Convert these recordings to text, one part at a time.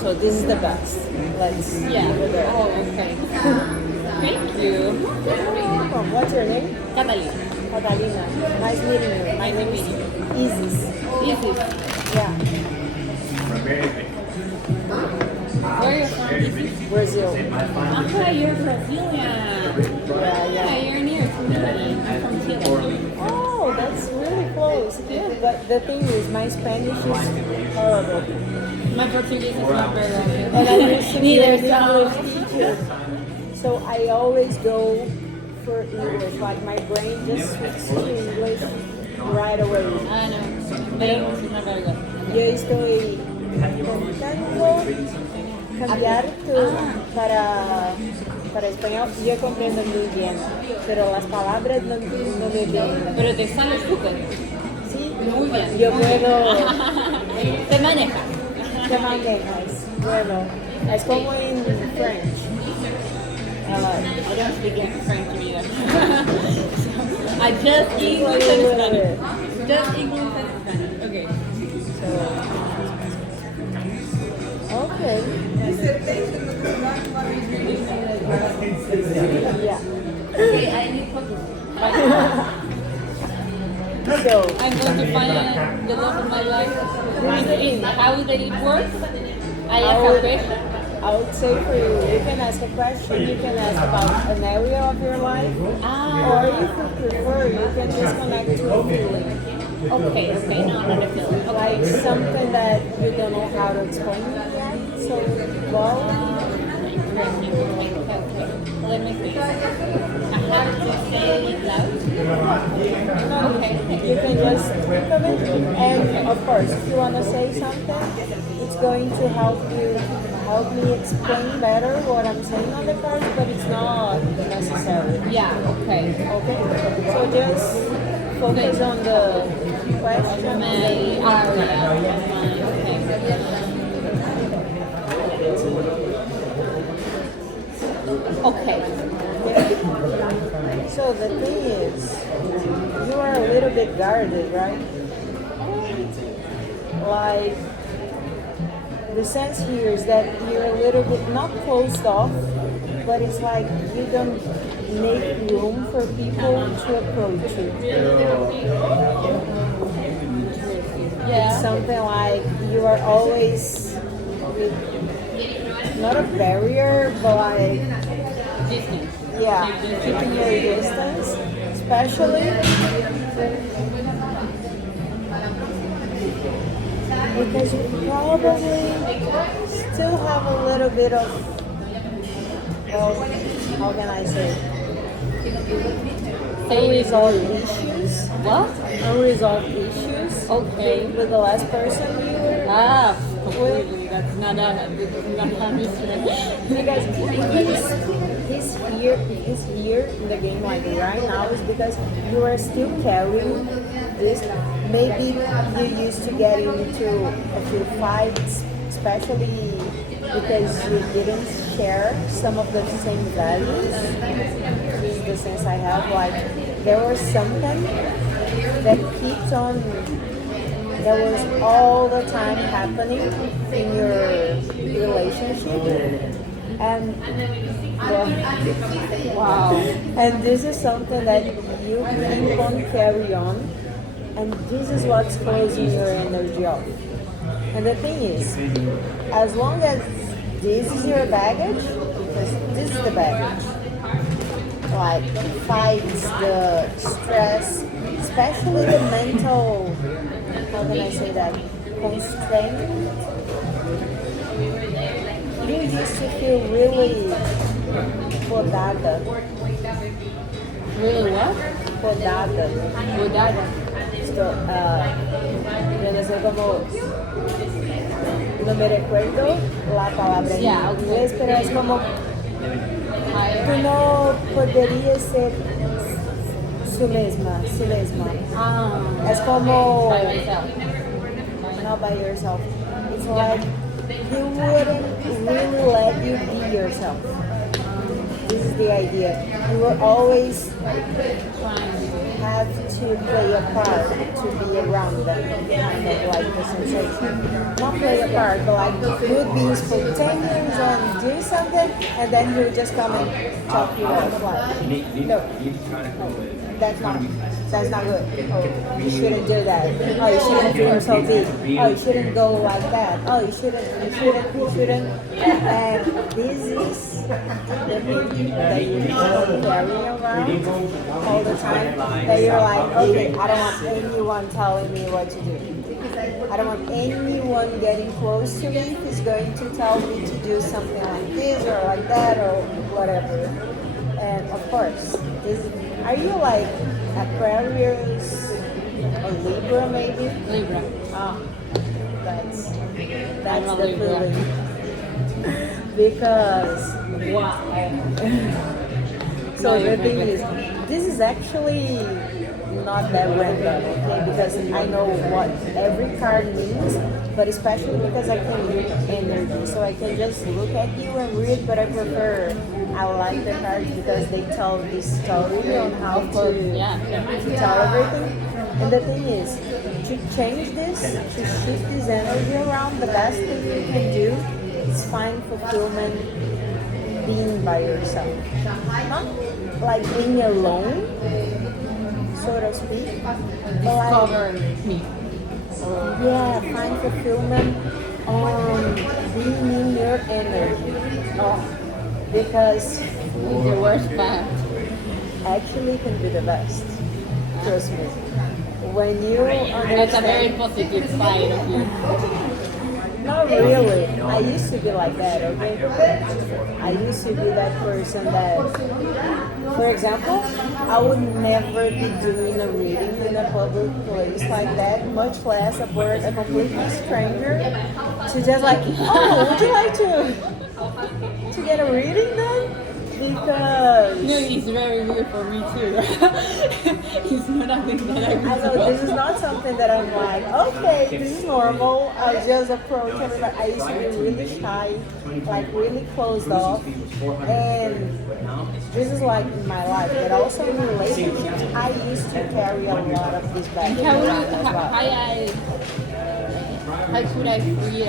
So this is the best. Let's Yeah. give it a Oh, okay. Thank you. welcome. What's your name? Catalina. Catalina. Nice meeting you. My name is Isis. Isis. Yeah, Where are you from, Isis? Brazil. Ah, you're Brazilian. Yeah. You're near to me. I'm from Chile. Oh, that's really close. Yeah, but the thing is, my Spanish is horrible. My Portuguese is not very well. And I used to be Neither an English so. teacher. So I always go for English. Like my brain just switches to English right away. I know. My English is not very good. Yo estoy intentando cambiar para español. Yo comprendo muy bien, pero las palabras no me vienen. Pero te sale súper. Sí, Muy bien. yo puedo. Te maneja. ¿Qué manejas? Bueno, es como en French. I don't speak French either. I just English and Wait. Spanish. Just English and Spanish. Okay. Okay. Yeah. Okay, I need focus. So, I'm going to find the love of my life. And how did it work? I ask a question. I would say for you, you can ask a question, you can ask about an area of your life, or if you prefer, you can just connect to a feeling. Okay, no, not a feeling. Like something that you don't know how to explain yet. So, well, Let me see. I have to say it loud. Okay. you can just think of it. And of course, if you want to say something, it's going to help me explain better what I'm saying on the cards, but it's not necessary. Yeah, okay. Okay? So just focus on the question. My area. Okay. So the thing is, you are a little bit guarded, right? Like, the sense here is that you're a little bit not closed off, but it's like you don't make room for people to approach you. Yeah. It's something like you are always with, not a barrier, but like, Distance. yeah, keeping your distance, especially because you probably still have a little bit of, well, how can I say, unresolved issues. What? Unresolved issues. Okay. With the last person you were Ah, completely. That's not a mystery. because he's here in the game like right now is because you are still carrying this. Maybe you used to get into a few fights, especially because you didn't share some of the same values. This is the sense I have. Like there was something that keeps on, that was all the time happening in your relationship, and well, Wow. and this is something that you keep on carry on, and this is what's closing your energy off. And the thing is, as long as this is your baggage, because this is the baggage, like the fights, the stress, especially the mental, how can I say that, constraint. You used to feel really podada. Really what? Podada. Budada. Esto, yo no sé cómo, no me recuerdo la palabra en Yeah, okay. inglés, pero es como tú no podrías ser su misma. Ah. Es como, By myself. not by yourself. It's like he wouldn't really let you be yourself. this is the idea. You will always Trying. have to play a part to be around them, kind of like the sensation. Not play a part, but like you would be spontaneous and do something, and then he would just come and chop you off. Like, no, that's not good. Oh, you shouldn't do that. Oh, you shouldn't feel so big. Oh, you shouldn't go like that. Oh, you shouldn't. And this is the thing that you carry around all the time. That you're like, okay, I don't want anyone telling me what to do. I don't want anyone getting close to me if he's going to tell me to do something like this or like that or whatever. And of course, are you like Aquarius or Libra maybe? Libra. Ah, that's I'm a the Libra. feeling. Because so the thing is, this is actually not that random, okay? Because I know what every card means, but especially because I can read energy, so I can just look at you and read. But I like the cards because they tell this story on how to tell everything. And the thing is, to change this, to shift this energy around, the best thing you can do is find fulfillment being by yourself. Not like being alone, so to speak, but like, Cover me. yeah, find fulfillment on being in your energy. Oh, because It's the worst part. actually can be the best. Trust me. When you That's a very understand, positive side of you. not really. I used to be like that, okay? I used to be that person that, for example, I would never be doing a reading in a public place like that, much less aboard a completely stranger to just like, oh, would you like to get a reading then? Because No, it's very weird for me too. It's not a thing that I I would know do. this is not something that I'm like, okay, this is normal. I just approach everybody. I used to be really shy, like really closed off. And this is like in my life, but also in relationships, I used to carry a lot of this back How would around you, as well. how should I free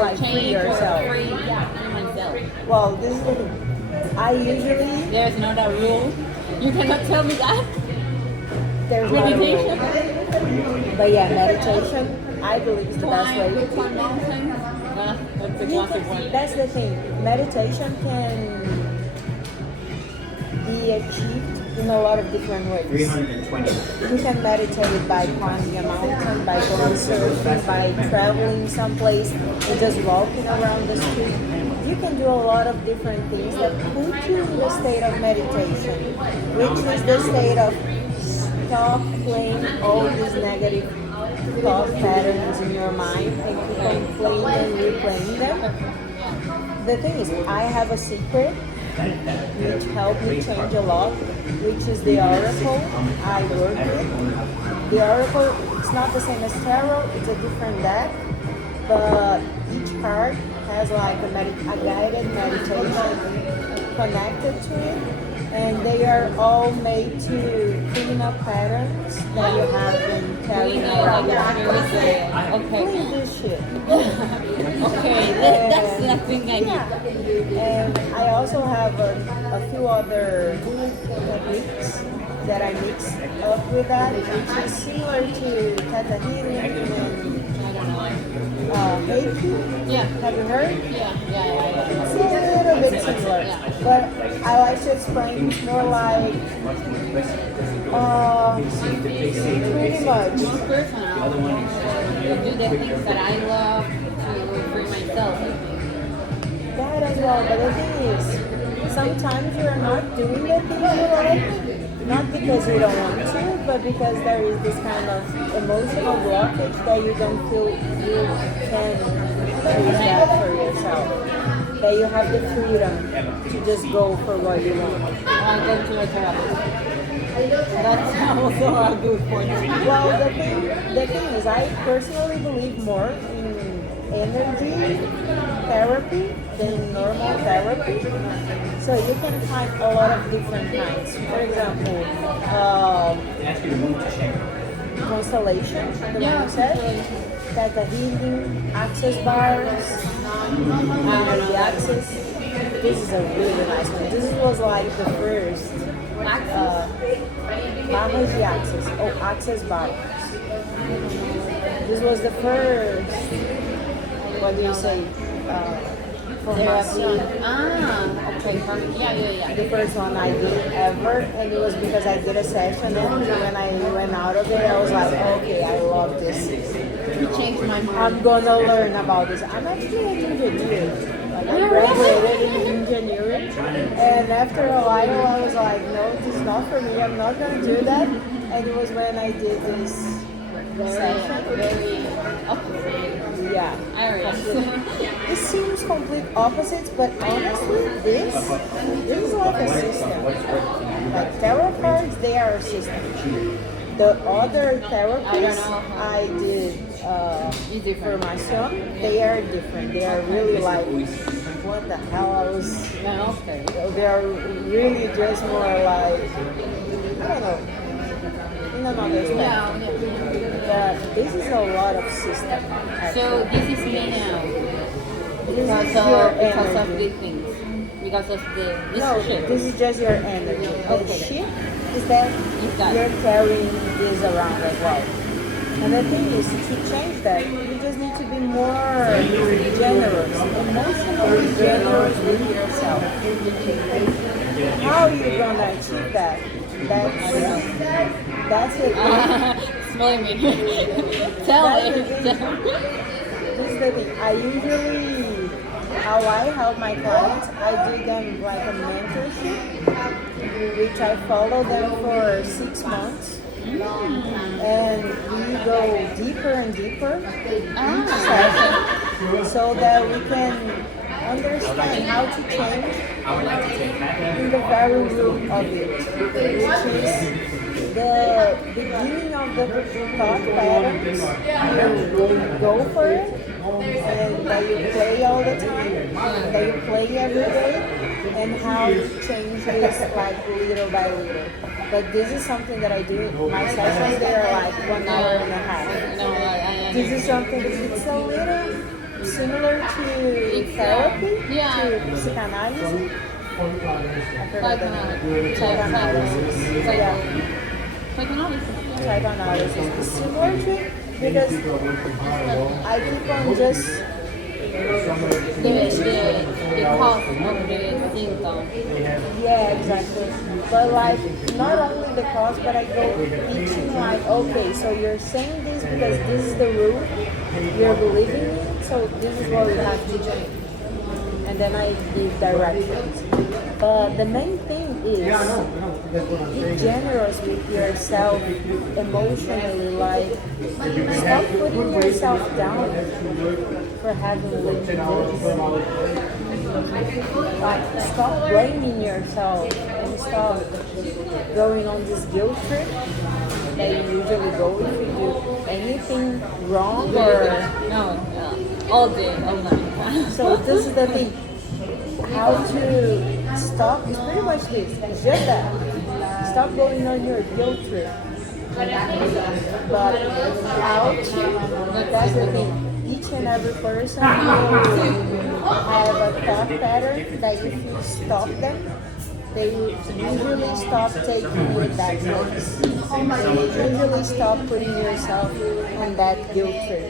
like Change free yourself. free myself? Well, this is the thing. I usually, There's not a rule. You cannot tell me that. there's not a Meditation. rule. But yeah, meditation, I believe is the best way. Climb mountains. That's the You classic can, one. that's the thing. Meditation can be achieved in a lot of different ways. 320. You can meditate by climbing a mountain, by going surfing, by traveling someplace, and just walking around the street. You can do a lot of different things that put you in the state of meditation, which is the state of stop playing all these negative thought patterns in your mind and keep on playing and replaying them. The thing is, I have a secret which helped me change a lot, which is the oracle I work with. The oracle, it's not the same as tarot, it's a different deck, but each card has like a guided meditation connected to it, and they are all made to clean up patterns that you have been carrying around. Okay. Clean this shit. Okay, that's the thing I need. Yeah. And I also have a few other techniques that I mix up with that, which is similar to Theta Healing and Reiki. Yeah. Have you heard? Yeah. It's a little bit similar, but I like to explain it's more like pretty much. More personal. To do the things that I love to free myself. That as well, but the thing is, sometimes you're not doing the things you like, not because you don't want to, but because there is this kind of emotional blockage that you don't feel you can choose that for yourself. That you have the freedom to just go for what you want. I go to a therapist. That's also a good point. Well, the thing is, I personally believe more in energy therapy than normal therapy. So you can find a lot of different kinds. For example, constellation, the one you said, theta healing, access bars, energy access. This is a really nice one. This was like the first barras de access, access bars. This was the first, what do you say, formación. Okay. Yeah. The first one I did ever, and it was because I did a session, and when I went out of it, I was like, okay, I love this. You changed my mind. I'm gonna learn about this. I'm actually an engineer. Like, I graduated in engineering, and after a while, I was like, no, this is not for me. I'm not gonna do that. And it was when I did this session. Very opposite. Yeah. It seems complete opposites, but honestly, this is like a system. Like tarot cards, they are a system. The other therapies I did for my son, they are different. They are really like, what the hell? They are really just more like, I don't know, in another spectrum. This is a lot of system. So this is me now. Because of the things. Because of the shift. This is just your energy. The shift is that you're carrying this around as well. And the thing is, to change that, you just need to be more generous, emotionally generous with yourself. How are you gonna achieve that? That's it. Explain me. Tell me. This is the thing. How I help my clients, I do them like a mentorship, which I follow them for 6 months. And we go deeper and deeper each session so that we can understand how to change in the very root of it, which is the beginning of the thought patterns. You go for it, and that you play all the time, that you play every day, and how you change this like little by little. But this is something that I do. My sessions, they are like 1 hour and a half. This is something that it's a little similar to therapy, to psychanalysis. I forgot the name. Psychanalysis. Psychanalysis is similar to it because I keep on just the cause of the symptom. Yeah, exactly. But like not only the cause, but I go teaching like, okay, so you're saying this because this is the rule, you're believing it, so this is what we have to change. And then I give directions. But the main thing is be generous with yourself emotionally. Like, stop putting yourself down for having lived this. Like, stop blaming yourself and stop going on this guilt trip that you usually go if you do anything wrong or all day, all night. So this is the thing. How to stop is pretty much this. It's just that. Stop going on your guilt trip. But how to, that's the thing. Each and every person will have a thought pattern that if you stop them, they usually stop taking you that place. They usually stop putting yourself on that guilt trip.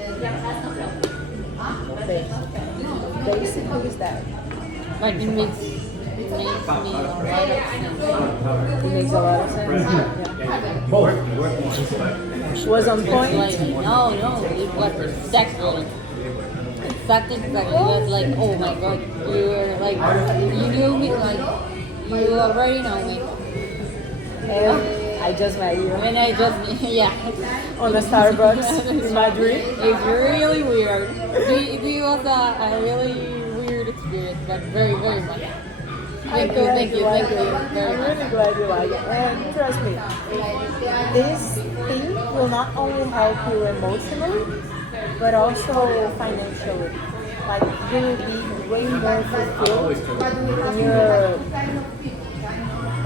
Basically is that. Like it makes me a lot of sense. It makes a lot of sense. Yeah. Was on point? No, it was exactly. It was like, oh my god, you're like, you knew me, like, you already know me. And I just met you. And I just, yeah. On the Starbucks in Madrid. It's really weird. It was a really weird experience, but very, very much. Thank you very I'm really glad you like it. And trust me, this thing will not only help you emotionally, but also financially. Like you will be way more fulfilled in your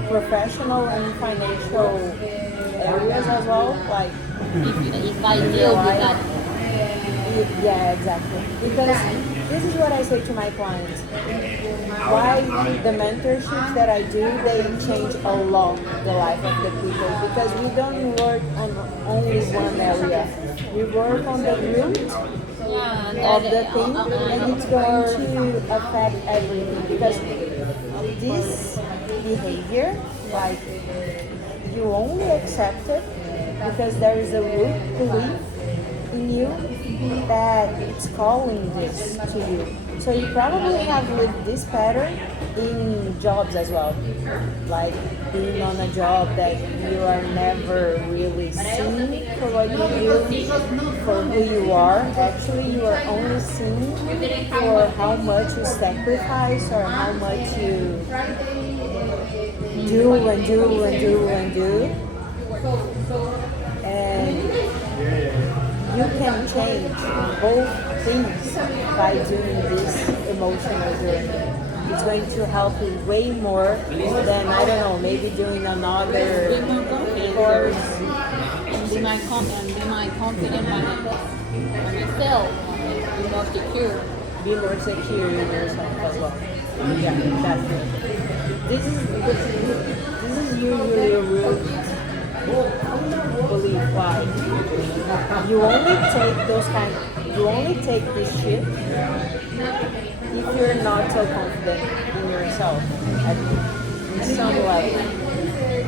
professional and financial areas as well. Like If I in your deal with life. that, Yeah, exactly. Because this is what I say to my clients. Why the mentorships that I do, they change a lot the life of the people because we don't work on only one area. We work on the root yeah, and of the that, thing and it's going to affect everything because this behavior, like you only accept it because there is a root belief in you that it's calling this to you. So you probably have lived this pattern in jobs as well. Like being on a job that you are never really seen for what you do, for who you are. Actually, you are only seen for how much you sacrifice or how much you do and do and do and do. And you can change both things by doing this emotional journey. It's going to help you way more than, I don't know, maybe doing another course. be my confident on myself, be more secure. Be more secure in yourself as well. Yeah, definitely. This is usually a real belief why you only take those kind you only take this shit if you're not so confident in yourself at some level.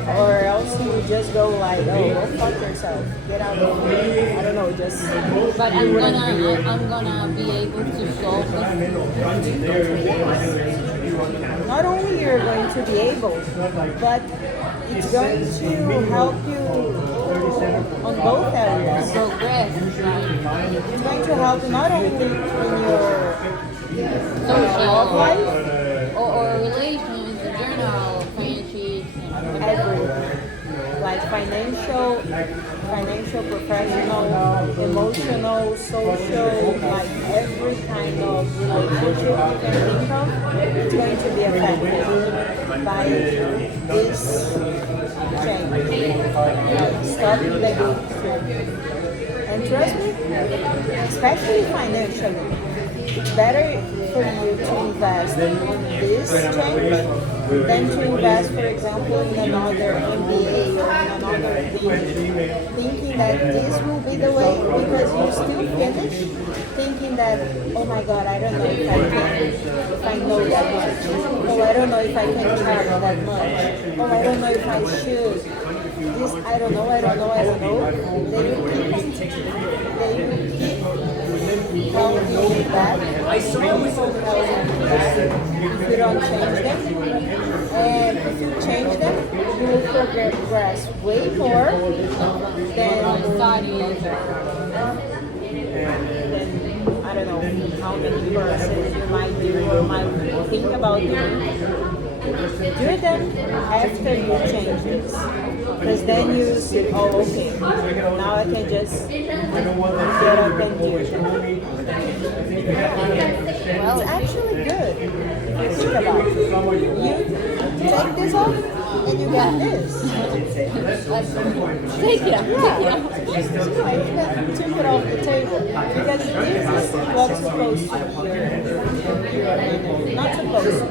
Or else you just go like, oh, go fuck yourself. Get out of here. I don't know, just But I'm gonna be able to solve this. not only you're going to be able, but it's going to help you on both areas. Progress, right? It's going to help you not only in your Social love life, or relations in general, friendships, everything. Like financial, professional, emotional, social, like every kind of relationship you can think of, it's going to be affected by this change. Like stopping the guilt trip. And trust me, especially financially, it's better for you to invest in this change than to invest, for example, in another MBA or in another thing, thinking that this will be the way because you still finish thinking that, oh my god, I don't know if I know that much. Oh, I don't know if I can charge that much. Oh, I don't know if I should. This, I don't know. They will keep telling you that. People tell you that if you don't change them. And if you change them, you will progress way more than I don't know how many persons you might do or might think about doing. Do them after you change this. Because then you see, oh, okay, now I can just get up and do it. Well, it's actually good if you think about it. You take this off and you got this. take it out. Yeah, I took it off the table because this is what's supposed to be your energy. Not supposed to.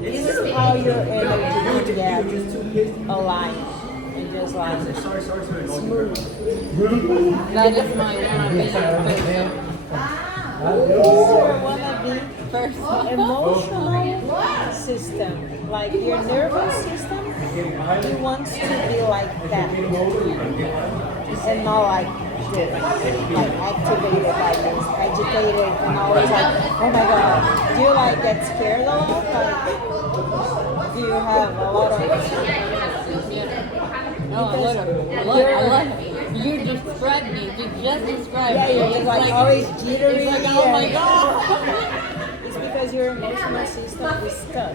This is how your energy can get aligned and just like smooth. That is my wannabe Your wannabe person. emotional system, like your nervous system, it wants to be like that and not like this, like activated like this, agitated and always like, oh my god. Do you like get scared a lot? Like, do you have a lot of No, I love it. You described me. You just described yeah, me. you're just like always jittery. It's like, oh my and- god. It's because your emotional system is stuck.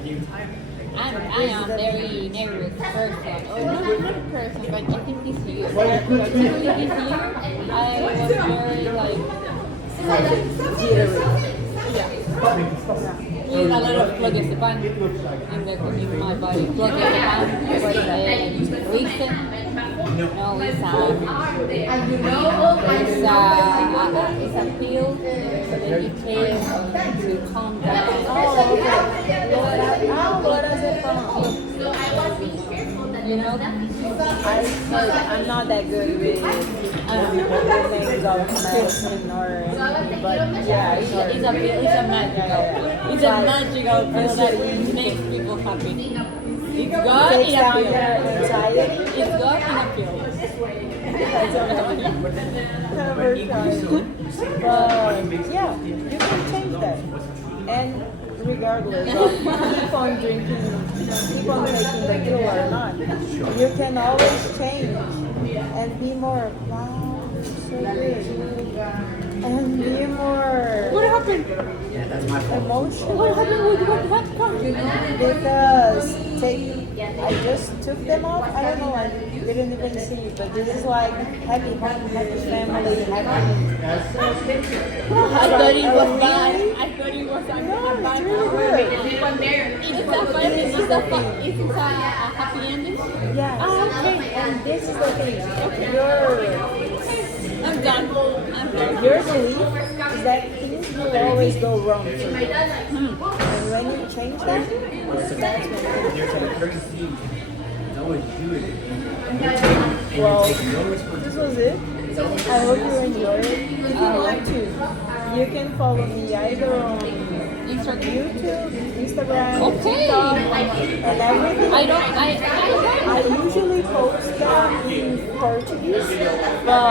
I am very nervous person. Or not person, but I think this year. Particularly this year, I was very like jittery. Yeah. But, Use a lot of clogazepam in my body. Clogazepam was listen. No, it's a pill that you take to calm down. oh, okay. What does it from? You know? I'm not that good with the names of medicine or anything, but yeah, It's a pill. It's a magical pill. It's a magical pill that makes people happy. It's God takes in a down pill. your anxiety. It's God in a pill. That's amazing. Never tried. But yeah, you can change that. And regardless of keep on drinking, keep on taking the pill or not, you can always change and be more wow, so good. And be more What happened? emotional. What happened with what happened? Because I just took them off. I don't know. I didn't even see. But this is like happy home, happy family, happy. I thought it was bad. I thought it was a No, bad it's really good. Is it a happy ending? Yeah. Oh, okay. And this is the thing. I'm done. Your belief is that things will always go wrong for you. And when you change that, that's when you change. Well, this was it. I hope you enjoyed it. If you want to, you can follow me either on YouTube, Instagram, Okay. TikTok, and everything. I I usually post them in Portuguese, but